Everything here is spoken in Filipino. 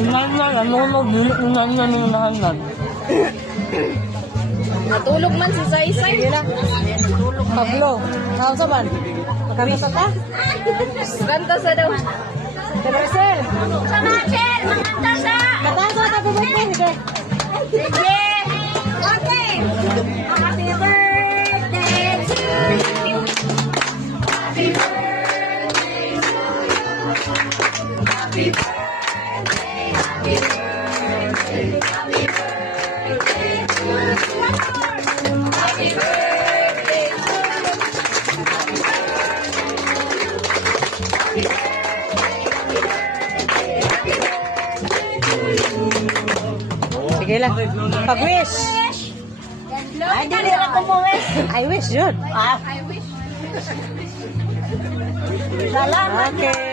Hinahal, ano, hinahal. Natulog man si Saysay. Sige na. Pablo. Saan sa man? Magkanta ka? Kanta sa daw. De Marcel. Sa Marcel, magkanta sa. Katasa ka po ba ito? Sige. Okay. Happy birthday to you. Happy birthday to you. Happy birthday, happy birthday, happy birthday to you. Happy birthday to you. Sige lang. Pag-wish. Ay, dili ra ko mo wish. I wish yun. I wish. Salamat. Okay.